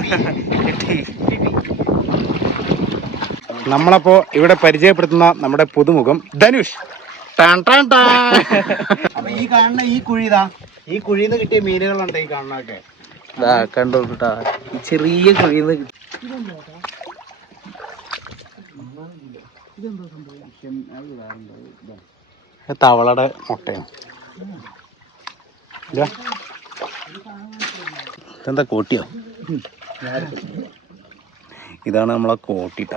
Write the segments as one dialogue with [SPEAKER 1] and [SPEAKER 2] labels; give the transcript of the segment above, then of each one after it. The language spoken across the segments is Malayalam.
[SPEAKER 1] നമ്മളപ്പോ ഇവിടെ പരിചയപ്പെടുത്തുന്ന നമ്മുടെ പുതുമുഖം ധനുഷ്. അപ്പൊ ഈ കാണുന്ന ഈ കുഴിതാ ഈ കുഴിന്ന് കിട്ടിയ മീനുകളുണ്ട് ഈ കാണുന്നൊക്കെ
[SPEAKER 2] കണ്ടോ കേട്ടാ ചെറിയ കുഴിന്ന്
[SPEAKER 1] തവളയുടെ മുട്ടയാണ്. ഇതാ. ഇതെന്താ കോട്ടിയോ? ഇതാണ് നമ്മളെ കോട്ടിട്ട.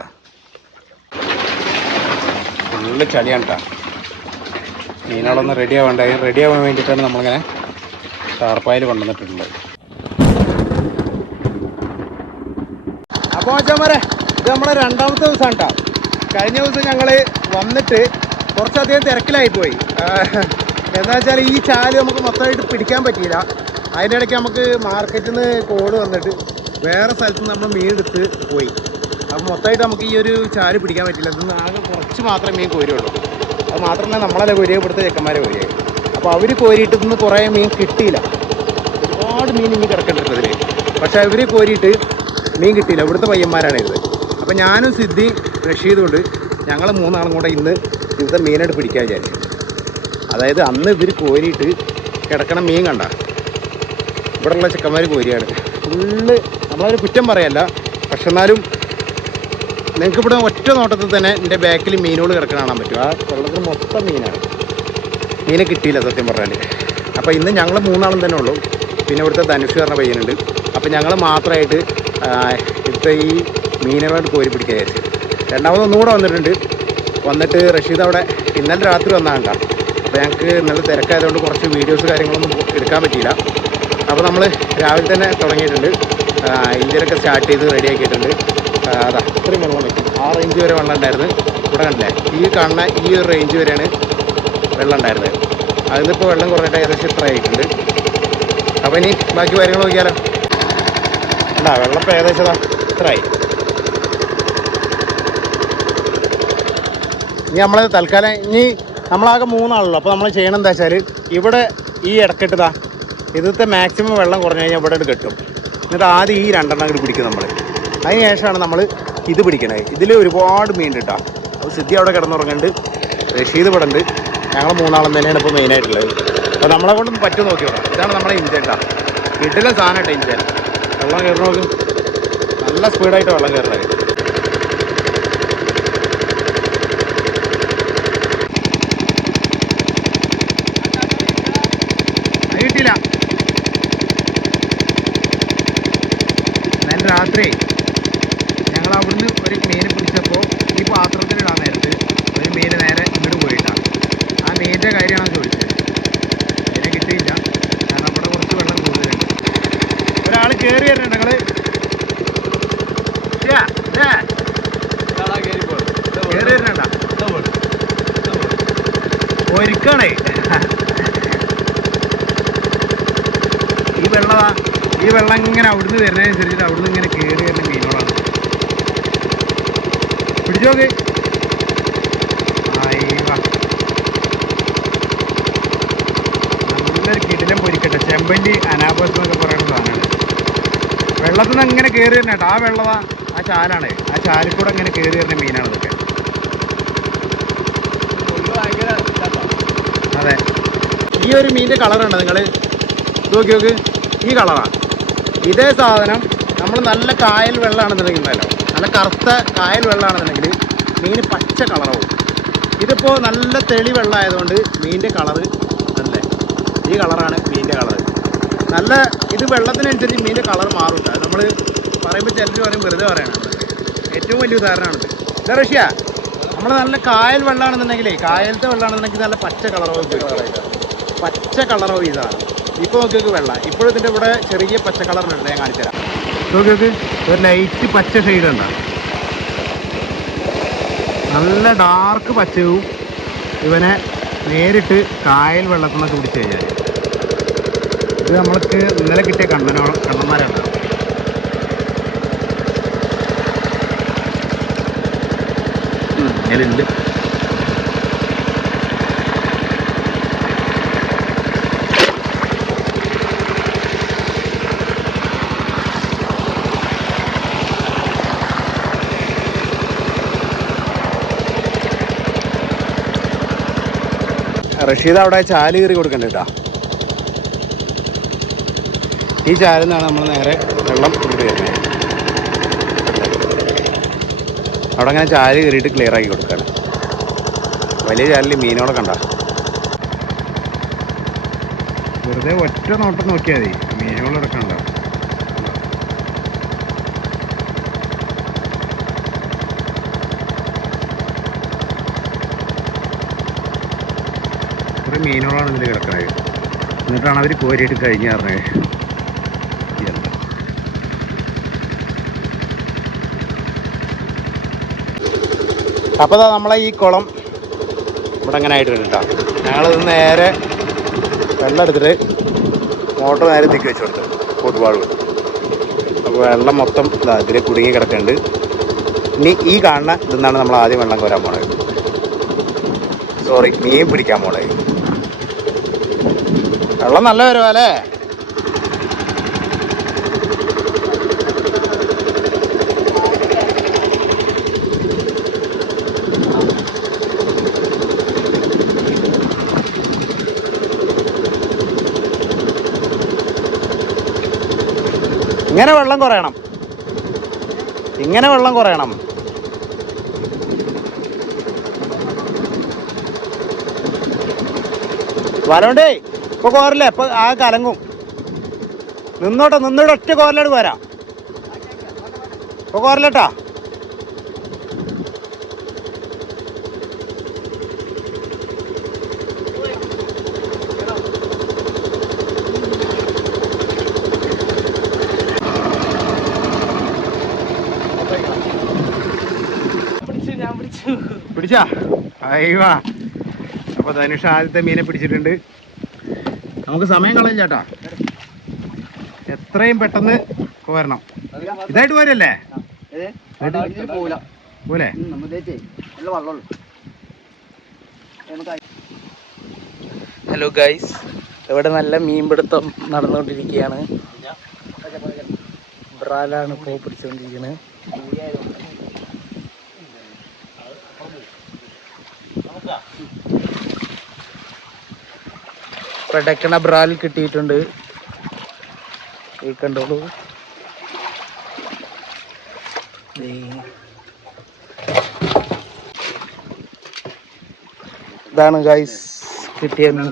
[SPEAKER 1] ഫുള്ള് ചളിയാണ് കേട്ടോ മീനുകളൊന്ന് റെഡി ആവേണ്ട റെഡി ആവാൻ വേണ്ടിയിട്ടാണ് നമ്മളിങ്ങനെ ടാർപ്പായിൽ കൊണ്ടുവന്നിട്ടുള്ളത്. അപ്പോൾ അച്ഛന്മാരെ ഇത് നമ്മുടെ രണ്ടാമത്തെ ദിവസമാണ് കേട്ടോ കഴിഞ്ഞ ദിവസം ഞങ്ങൾ വന്നിട്ട് കുറച്ചധികം തിരക്കിലായിപ്പോയി. എന്താ വെച്ചാൽ ഈ ചാൽ നമുക്ക് മൊത്തമായിട്ട് പിടിക്കാൻ പറ്റിയില്ല. അതിന്റെ ഇടയ്ക്ക് നമുക്ക് മാർക്കറ്റിൽ നിന്ന് കോഡ് വന്നിട്ട് വേറെ സ്ഥലത്ത് നമ്മൾ മീൻ എടുത്ത് പോയി. അപ്പം മൊത്തമായിട്ട് നമുക്ക് ഈ ഒരു ചാൽ പിടിക്കാൻ പറ്റില്ല. ഇതിന്ന് ആകെ കുറച്ച് മാത്രമേ മീൻ കോരുള്ളൂ അത് മാത്രമല്ല നമ്മളല്ല കോരിയ ഇവിടുത്തെ ചെക്കന്മാരെ കോരിയെ. അപ്പോൾ അവർ കോരിയിട്ട് നിന്ന് കുറേ മീൻ കിട്ടിയില്ല. ഒരുപാട് മീൻ ഇനി കിടക്കുന്നുണ്ട് പക്ഷെ അവർ കോരിയിട്ട് മീൻ കിട്ടിയില്ല. ഇവിടുത്തെ പയ്യന്മാരാണ് ഇത്. അപ്പം ഞാനും സിദ്ധി റഷീദുണ്ട്. ഞങ്ങൾ മൂന്നാളും കൂടെ ഇന്ന് ഇവിടുത്തെ മീനായിട്ട് പിടിക്കാൻ വിചാരിച്ചു. അതായത് അന്ന് ഇവർ കോരിയിട്ട് കിടക്കണ മീൻ കണ്ട. ഇവിടെയുള്ള ചെക്കന്മാർ കോരിയാണ് ഫുള്ള് നമ്മളൊരു കുറ്റം പറയല്ല. പക്ഷെ എന്നാലും നിങ്ങൾക്ക് ഇവിടെ ഒറ്റ നോട്ടത്തിൽ തന്നെ എന്റെ ബാക്കിൽ മീനുകൾ കിടക്കണ കാണാൻ പറ്റും. ആ വെള്ളത്തിൽ മൊത്തം മീനാണ്. മീനെ കിട്ടിയില്ല സത്യം പറഞ്ഞാൽ അപ്പോൾ ഇന്ന് ഞങ്ങൾ മൂന്നാളും തന്നെ ഉള്ളൂ. പിന്നെ ഇവിടുത്തെ ധനുഷ് പറഞ്ഞ പയ്യനുണ്ട്. അപ്പോൾ ഞങ്ങൾ മാത്രമായിട്ട് ഇവിടുത്തെ ഈ മീനുകളായിട്ട് കോരി പിടിക്കാൻ വിചാരിച്ചു. രണ്ടാമത് ഒന്നുകൂടെ വന്നിട്ടുണ്ട്. വന്നിട്ട് റഷീദ് അവിടെ ഇന്നലെ രാത്രി വന്നാണ്ട അപ്പോൾ ഞങ്ങൾക്ക് ഇന്നലെ തിരക്കായതുകൊണ്ട് കുറച്ച് വീഡിയോസ് കാര്യങ്ങളൊന്നും എടുക്കാൻ പറ്റിയില്ല. അപ്പോൾ നമ്മൾ രാവിലെ തന്നെ തുടങ്ങിയിട്ടുണ്ട്. ഇഞ്ചിനൊക്കെ സ്റ്റാർട്ട് ചെയ്ത് റെഡി ആക്കിയിട്ടുണ്ട്. ആ, അതാ ഇത്രയും വെള്ളം വയ്ക്കും ആ റേഞ്ച് വരെ വെള്ളം ഉണ്ടായിരുന്നു. ഇവിടെ കണ്ടില്ലേ? ഈ കാണുന്ന ഈ ഒരു റേഞ്ച് വരെയാണ് വെള്ളം ഉണ്ടായിരുന്നത്. അതിന്നിപ്പോൾ വെള്ളം കുറഞ്ഞിട്ട് ഏകദേശം ഇത്ര ആയിട്ടുണ്ട്. അപ്പോൾ ഇനി ബാക്കി കാര്യങ്ങൾ നോക്കിയാലോ? അല്ല വെള്ളം ഇപ്പോൾ ഏകദേശം ഇതാ ഇത്രയായി ഇനി നമ്മൾ തൽക്കാലം ഇനി നമ്മളാകെ മൂന്നാളല്ലോ? അപ്പോൾ നമ്മൾ ചെയ്യണം എന്താ വെച്ചാൽ ഇവിടെ ഈ ഇടക്കെട്ടതാ ഇതിലത്തെ മാക്സിമം വെള്ളം കുറഞ്ഞു കഴിഞ്ഞാൽ ഇവിടെ കെട്ടും. എന്നിട്ട് ആദ്യം ഈ രണ്ടെണ്ണം കൂടി പിടിക്കും നമ്മൾ അതിന് ശേഷമാണ് നമ്മൾ ഇത് പിടിക്കണത് ഇതിൽ ഒരുപാട് മീൻ കിട്ടാം അപ്പോൾ സിദ്ധി അവിടെ കിടന്നുറങ്ങുന്നുണ്ട് റഷീദ് ഇവിടെ ഉണ്ട് ഞങ്ങൾ മൂന്നാളും തന്നെയാണ് ഇപ്പോൾ മെയിനായിട്ടുള്ളത് അപ്പോൾ നമ്മളെ കൊണ്ട് പറ്റും നോക്കി വിടാം ഇതാണ് നമ്മുടെ ഇഞ്ചേട്ടാ കേട്ടോ സാധനമായിട്ട് സാധനം ഇഞ്ചൻ വെള്ളം നോക്ക്. നല്ല സ്പീഡായിട്ട് വെള്ളം കയറണത് അത് കിട്ടിയില്ല ഞാൻ ഞങ്ങൾ അവിടുന്ന് ഒരു മീൻ പിടിച്ചപ്പോൾ ഈ പാത്രത്തിലിടാൻ നേരത്ത് ഒരു മീൻ നേരെ ഇങ്ങോട്ട് പോയിട്ടാണ് ആ മീനിന്റെ കാര്യമാണ് ചോദിച്ചത്? മീനെ കിട്ടിയില്ല. കാരണം അവിടെ കുറച്ച് വെള്ളം കൂടുതലുണ്ട്. ഒരാൾ കയറി വരുന്നുണ്ട് ഞങ്ങൾ കയറി വരുന്നുണ്ടോ? ഒരുക്കണേ. ഈ വെള്ളമാ ഈ വെള്ളം ഇങ്ങനെ അവിടുന്ന് വരുന്നതനുസരിച്ചിട്ട് അവിടുന്ന് ഇങ്ങനെ കയറി വരുന്ന മീനുകളാണ്. പിടിച്ചോക്ക് നല്ലൊരു കിടിലം പൊരിക്കട്ടെ. ചെമ്പല്ലി അനാബസ് എന്നൊക്കെ പറയുന്ന സാധനമാണ്. വെള്ളത്തിൽ നിന്ന് ഇങ്ങനെ കയറി വരുന്ന കേട്ടോ. ആ വെള്ളമാ ആ ചാലാണ്. ആ ചാലിൽ കൂടെ ഇങ്ങനെ കയറി വരുന്ന മീനാണ് ഇതൊക്കെ. അതെ. ഈ ഒരു മീനിന്റെ കളറുണ്ടോ നിങ്ങൾ നോക്കി നോക്ക് ഈ കളറാണ് ഇതേ സാധനം നമ്മൾ നല്ല കായൽ വെള്ളമാണെന്നുണ്ടെങ്കിൽ ഉണ്ടല്ലോ നല്ല കറുത്ത കായൽ വെള്ളമാണെന്നുണ്ടെങ്കിൽ മീൻ പച്ച കളറാവും. ഇതിപ്പോൾ നല്ല തെളി വെള്ളമായതുകൊണ്ട് മീനിന്റെ കളറ് നല്ല ഈ കളറാണ് മീനിന്റെ കളറ്. നല്ല ഇത് വെള്ളത്തിനനുസരിച്ച് മീനിന്റെ കളർ മാറും അത് നമ്മൾ പറയുമ്പോൾ ചിലർ പറയും വെറുതെ പറയണം ഏറ്റവും വലിയ ഉദാഹരണമാണിത് എന്താ റഷ്യ. നമ്മൾ നല്ല കായൽ വെള്ളമാണെന്നുണ്ടെങ്കിലേ കായലത്തെ വെള്ളമാണെന്നുണ്ടെങ്കിൽ നല്ല പച്ച കളറോ പച്ച കളറോ ഇതാണ് ഇപ്പോൾ നോക്കിയൊക്കെ വെള്ള. ഇപ്പോഴും ഇതിന്റെ ഇവിടെ ചെറിയ പച്ച കളർ ഉണ്ട്. ഞാൻ കാണിച്ചു തരാം. നോക്കി നോക്ക്. ഒരു ലൈറ്റ് പച്ച ഷെയ്ഡ് ഉണ്ടോ. നല്ല ഡാർക്ക് പച്ചവും ഇവനെ നേരിട്ട് കായൽ വെള്ളത്തിൽ നിന്നൊക്കെ പിടിച്ചു കഴിഞ്ഞാൽ ഇത് നമ്മൾക്ക് ഇന്നലെ കിട്ടിയ കണ്ണനോ കണ്ണന്മാരാണ്. ഇതിലുണ്ട് റഷീദ് അവിടെ ചാൽ കയറി കൊടുക്കണ്ട ഈ ചാലിൽ നിന്നാണ് നമ്മൾ നേരെ വെള്ളം കൊണ്ടുവരുന്നത് അവിടെ അങ്ങനെ ചാൽ കയറിയിട്ട് ക്ലിയർ ആക്കി കൊടുക്കുകയാണ് വലിയ ചാലിൽ മീനോടെ കണ്ട. വെറുതെ ഒറ്റ നോട്ടം നോക്കിയാൽ മതി. കുറേ മീനുകളാണ് ഇതിൽ കിടക്കുന്നത് എന്നിട്ടാണ് അവർ കോരിയിട്ട് കഴിഞ്ഞ് പറഞ്ഞത്. അപ്പോൾ നമ്മളെ ഈ കുളം ഇവിടെ അങ്ങനെ ആയിട്ട് കേട്ടോ ഞങ്ങളിത് നേരെ വെള്ളം എടുത്തിട്ട് മോട്ടർ നേരെ തിക്കി വെച്ച് കൊടുത്തു. കൂട്ടുപാട് അപ്പോൾ വെള്ളം മൊത്തം ഇതാ ഇതിൽ കുടുങ്ങി കിടക്കുന്നുണ്ട് ഇനി ഈ കാണുന്ന ഇതെന്നാണ് നമ്മൾ ആദ്യം വെള്ളം കോരാൻ പോണത്. സോറി മീൻ പിടിക്കാൻ പോണത്. വെള്ളം നല്ല വരുമോ അല്ലേ? ഇങ്ങനെ വെള്ളം കുറയണം. ഇങ്ങനെ വെള്ളം കുറയണം. വരണ്ടേ ഇപ്പൊ കോരല്ലേ ഇപ്പൊ ആ കലങ്ങും. നിന്നോട്ടെ നിന്നോട്ട് ഒറ്റ കോരലോട് പോരാ. ഇപ്പൊ കോരലട്ടാ
[SPEAKER 2] പിടിച്ചാ
[SPEAKER 1] അയ്യോ അപ്പൊ ധനുഷ് ആദ്യത്തെ മീനെ പിടിച്ചിട്ടുണ്ട്. നമുക്ക് സമയം കളയും ചേട്ടാ. എത്രയും പെട്ടെന്ന് വരണം ഇതായിട്ട് പോരല്ലേ?
[SPEAKER 2] പോവില്ല
[SPEAKER 1] പോലെ
[SPEAKER 2] ഹലോ ഗൈസ് ഇവിടെ നല്ല മീൻപിടുത്തം നടന്നുകൊണ്ടിരിക്കുകയാണ്. ബ്രാലാണ് പൂ പിടിച്ചുകൊണ്ടിരിക്കുന്നത് പെടക്കണ ബ്രാൽ കിട്ടിയിട്ടുണ്ട്. ഈ കണ്ടോളൂ. ഇതാണ് ഗൈസ് കിട്ടിയ മീൻ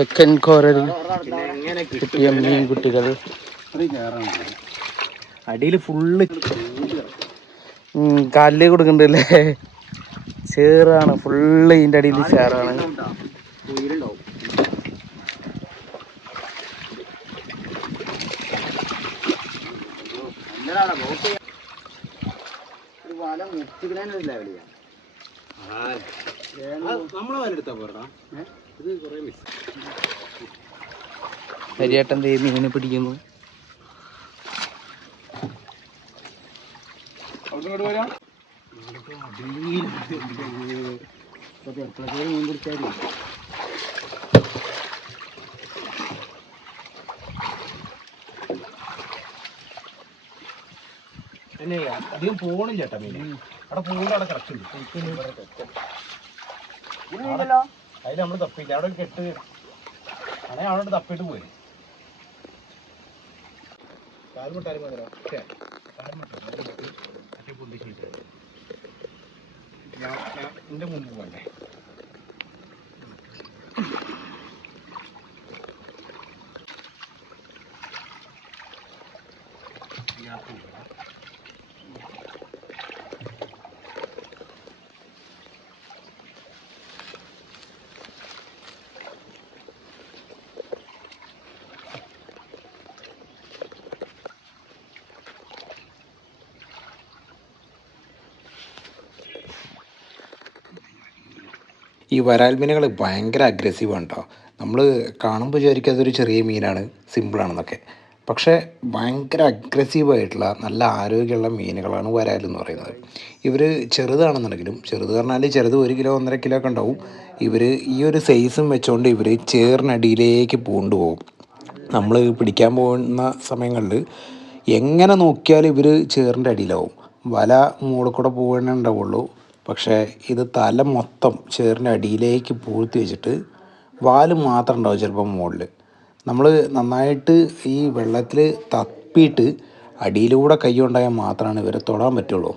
[SPEAKER 2] സെക്കൻഡ് കോറിൽ കിട്ടിയ മീൻ കുട്ടികൾ
[SPEAKER 1] അടിയിൽ ഫുള്ള്
[SPEAKER 2] കാലിൽ കൊടുക്കണ്ടല്ലേ? ചേറാണ് ഫുള്ള് ഇതിന്റെ അടിയിൽ ചേറാണ്.
[SPEAKER 1] നമ്മളെ ആ. നമ്മളെ ഇത് എടുത്താ മിസ്
[SPEAKER 2] ഹരിയേട്ടൻ ദേ മീനെ പിടിക്കുന്നു.
[SPEAKER 1] അധികം പോണില്ല ചേട്ടാ മീൻ അവിടെ പോകുമ്പോൾ അവിടെ കിടക്കുന്നുണ്ട് അതിൽ നമ്മൾ തപ്പിയില്ല. അവിടെ കെട്ട് ആണെ അവിടെ തപ്പിട്ട് പോയി. കാൽമുട്ടാലും മതി ഞാൻ എന്റെ മുമ്പ് പോകണ്ടേ ഞാൻ വരാൽ മീനുകൾ ഭയങ്കര അഗ്രസീവാണ് കേട്ടോ നമ്മൾ കാണുമ്പോൾ വിചാരിക്കും അതൊരു ചെറിയ മീനാണ് സിമ്പിളാണെന്നൊക്കെ പക്ഷേ ഭയങ്കര അഗ്രസീവായിട്ടുള്ള നല്ല ആരോഗ്യമുള്ള മീനുകളാണ് വരാൽ എന്ന് പറയുന്നത്. ഇവർ ചെറുതാണെന്നുണ്ടെങ്കിലും ചെറുത് പറഞ്ഞാൽ ചെറുത് ഒരു കിലോ ഒന്നര കിലോ ഒക്കെ ഉണ്ടാവും. ഇവർ ഈ ഒരു സൈസും വെച്ചുകൊണ്ട് ഇവർ ചേറിനടിയിലേക്ക് പൂണ്ടുപോകും നമ്മൾ പിടിക്കാൻ പോകുന്ന സമയങ്ങളിൽ എങ്ങനെ നോക്കിയാലും ഇവർ ചേറിന്റെ അടിയിലാവും. വല മുകളിൽ കൂടെ പോകണേ ഉണ്ടാവുള്ളൂ. പക്ഷേ ഇത് തല മൊത്തം ചേറിന്റെ അടിയിലേക്ക് പൂഴ്ത്തി വെച്ചിട്ട് വാൽ മാത്രം ഉണ്ടാവും ചിലപ്പോൾ മുകളിൽ നമ്മൾ നന്നായിട്ട് ഈ വെള്ളത്തിൽ തപ്പിയിട്ട് അടിയിലൂടെ കൈ കൊണ്ടായാൽ മാത്രമാണ് ഇവരെ തൊടാൻ പറ്റുള്ളൂ.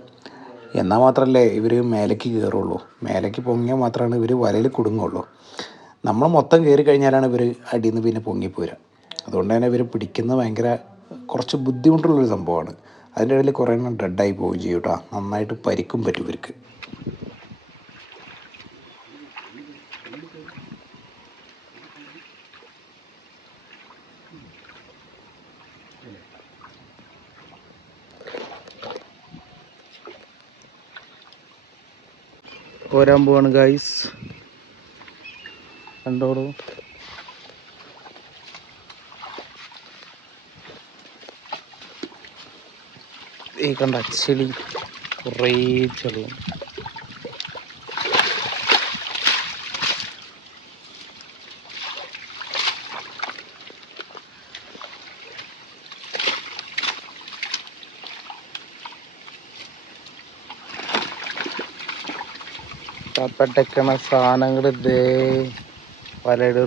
[SPEAKER 1] എന്നാൽ മാത്രമല്ലേ ഇവർ മേലേക്ക് കയറുള്ളൂ. മേലേക്ക് പൊങ്ങിയാൽ മാത്രമാണ് ഇവർ വലയിൽ കുടുങ്ങുള്ളൂ. നമ്മൾ മൊത്തം കയറി കഴിഞ്ഞാലാണ് ഇവർ അടിയിൽ നിന്ന് പിന്നെ പൊങ്ങിപ്പോരുക അതുകൊണ്ട് തന്നെ ഇവർ പിടിക്കുന്നത് ഭയങ്കര കുറച്ച് ബുദ്ധിമുട്ടുള്ളൊരു സംഭവമാണ്. അതിന്റെ ഇടയിൽ കുറേ എണ്ണം ഡെഡായി പോവുകയും ചെയ്യും കേട്ടോ. നന്നായിട്ട് പരിക്കും പറ്റും ഇവർക്ക്.
[SPEAKER 2] പോരാൻ പോവാണ് ഗൈസ് കണ്ടോളൂ. ഈ കണ്ട ചെളി കുറേ ചെളിയാണ് കപ്പട്ടക്കണ സാധനങ്ങൾ ഇതേ വലയുടെ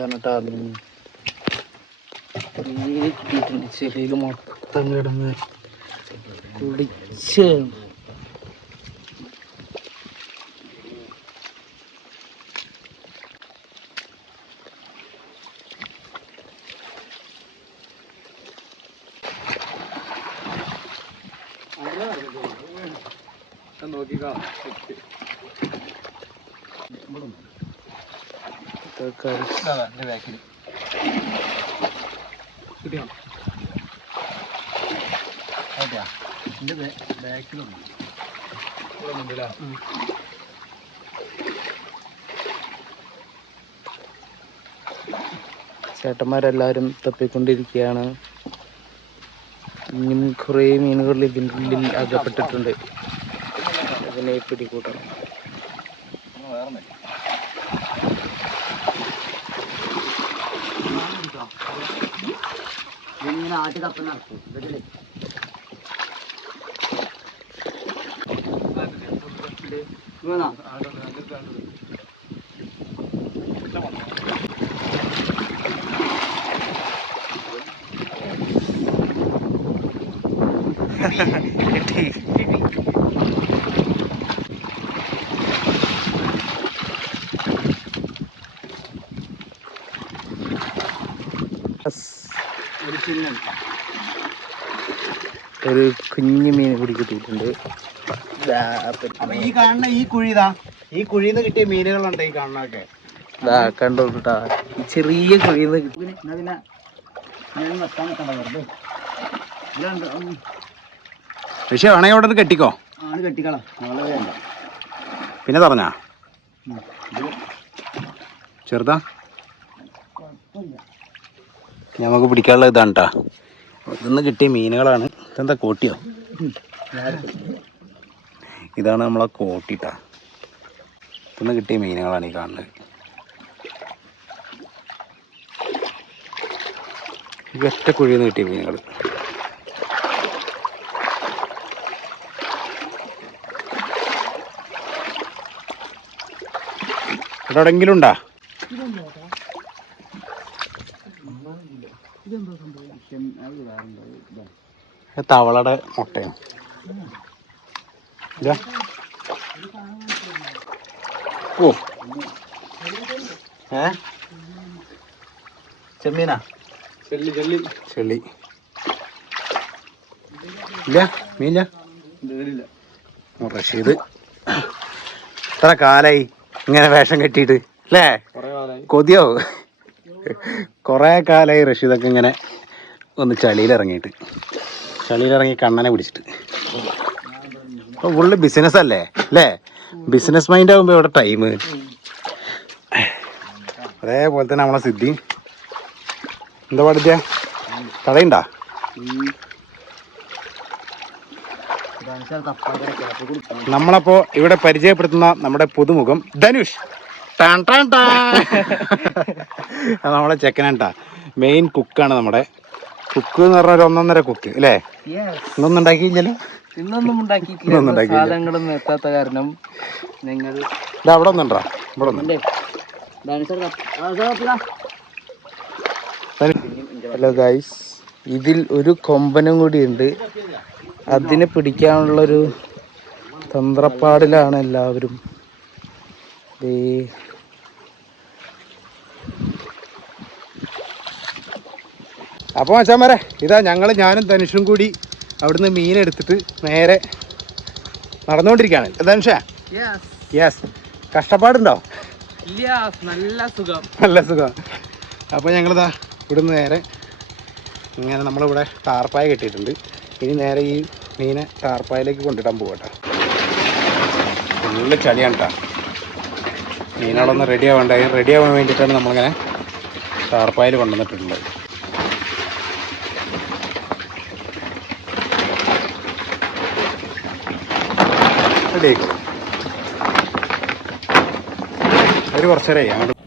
[SPEAKER 2] ഇതാണ് കേട്ടോ ചെളിയിൽ മൊത്തം കിടന്ന് ഇതൊക്കെ ചേട്ടന്മാരെല്ലാവരും തപ്പിക്കൊണ്ടിരിക്കുകയാണ്. ഇനിയും കുറേ മീനുകൾ ഇതിന്റെ ഉള്ളിൽ അകപ്പെട്ടിട്ടുണ്ട്. അതിനെ പിടികൂട്ടണം
[SPEAKER 3] ഇങ്ങനെ ആട്ടി തപ്പ നടക്കും ഇതിൽ വീണോ? ഒരു ചിഹ്നം.
[SPEAKER 2] ഒരു കുഞ്ഞു മീൻ കൂടി കിട്ടിയിട്ടുണ്ട്.
[SPEAKER 4] അപ്പൊ ഈ കാണുന്ന ഈ കുഴിതാ ഈ കുഴിന്ന് നിന്ന് കിട്ടിയ മീനുകളുണ്ട് ഈ കാണുന്നൊക്കെ
[SPEAKER 2] ദാ കണ്ടോ കേട്ടാ ഈ ചെറിയ കുഴിന്ന് നിന്ന്
[SPEAKER 3] പിന്നെ എന്നാ പിന്നെ ഞാൻ നിർത്താൻ നിൽക്കണ്ട വെറുതെ. ഇല്ലാണ്ട് ഉം,
[SPEAKER 1] പക്ഷേ വേണമെങ്കിൽ അവിടെ കെട്ടിക്കോ?
[SPEAKER 3] ആണ് കെട്ടിക്കളാ. നമ്മളെ വേണ്ട.
[SPEAKER 1] പിന്നെ പറഞ്ഞാ ചെറുതാ? നമുക്ക് പിടിക്കാനുള്ള ഇതാണ് കേട്ടോ ഇതൊന്ന് കിട്ടിയ മീനുകളാണ്. ഇതെന്താ കോട്ടിയോ? ഇതാണ് നമ്മളെ കോട്ടിട്ടാ ഇതൊന്ന് കിട്ടിയ മീനുകളാണ് ഈ കാണുന്നത്. ഒറ്റ കുഴിയിൽ നിന്ന് കിട്ടിയ മീനുകൾ ഇവിടെ എവിടെയെങ്കിലും ഉണ്ടാ ഇത് തവളയുടെ മുട്ടയാണ് ഓ ഏ? ചെമ്മീനാ?
[SPEAKER 2] ചെല്ലി ചെല്ലി.
[SPEAKER 1] ചെള്ളി. ഇല്ല മീനില്ല. റഷീദ്. ഇത്ര കാലായി ഇങ്ങനെ വേഷം കെട്ടിയിട്ട് അല്ലേ? കൊതിയോ കുറേ കാലമായി റഷീദൊക്കെ ഇങ്ങനെ ഒന്ന് ചളിയിലിറങ്ങിയിട്ട്. ചളിയിലിറങ്ങി കണ്ണനെ പിടിച്ചിട്ട്. അപ്പോൾ ഫുള്ള് ബിസിനസ് അല്ലേ? അല്ലേ ബിസിനസ് മൈൻഡ് ആകുമ്പോൾ ഇവിടെ ടൈം അതേപോലെ തന്നെ നമ്മളെ സിദ്ധി. എന്താ പാടില്ല കടയുണ്ടാ നമ്മളപ്പോ ഇവിടെ പരിചയപ്പെടുത്തുന്ന നമ്മുടെ പുതുമുഖം ധനുഷ്. ടാൻ ടാൻ ടാ. നമ്മളെ ചെക്കനാട്ടാ മെയിൻ കുക്കാണ് നമ്മുടെ. കുക്ക് എന്ന് പറഞ്ഞ ഒരു ഒന്നൊന്നര കുക്ക് അല്ലേ ഇന്നൊന്നും ഉണ്ടാക്കിയില്ലല്ലോ?
[SPEAKER 2] ഇന്നൊന്നും ഉണ്ടാക്കിയിട്ടില്ല. സാധനങ്ങളൊന്നും എത്താത്ത കാരണം നിങ്ങൾ
[SPEAKER 1] ഇതാ അവിടെ ഒന്നുണ്ടാ? ഇവിടെ ഒന്നും
[SPEAKER 2] ഹലോ ഗൈസ് ഇതിൽ ഒരു കൊമ്പനും കൂടി ഉണ്ട്. അതിനെ പിടിക്കാനുള്ളൊരു തന്ത്രപ്പാടിലാണ് എല്ലാവരും. ദേ
[SPEAKER 1] അപ്പോൾ മച്ചാമാരെ ഇതാ ഞങ്ങൾ ഞാനും ധനുഷും കൂടി അവിടുന്ന് മീനെടുത്തിട്ട് നേരെ നടന്നുകൊണ്ടിരിക്കുകയാണ്. ധനുഷ? യെസ് കഷ്ടപ്പാടുണ്ടോ?
[SPEAKER 2] നല്ല സുഖം.
[SPEAKER 1] നല്ല സുഖം. അപ്പോൾ ഞങ്ങളിതാ ഇവിടുന്ന് നേരെ ഇങ്ങനെ നമ്മളിവിടെ ടാർപ്പായ കെട്ടിയിട്ടുണ്ട്. ഇനി നേരെ ഈ മീനെ ടാർപ്പായയിലേക്ക് കൊണ്ടിടാൻ പോകട്ടെ നല്ല ചളിയാണ് കേട്ടോ മീനുകളൊന്ന് റെഡി ആവേണ്ട? റെഡി ആവാൻ വേണ്ടിയിട്ടാണ് നമ്മളിങ്ങനെ ടാർപ്പായയിൽ കൊണ്ടുവന്നിട്ടുള്ളത്. റെഡി ഒരു കുറച്ചേരായി. അങ്ങോട്ട്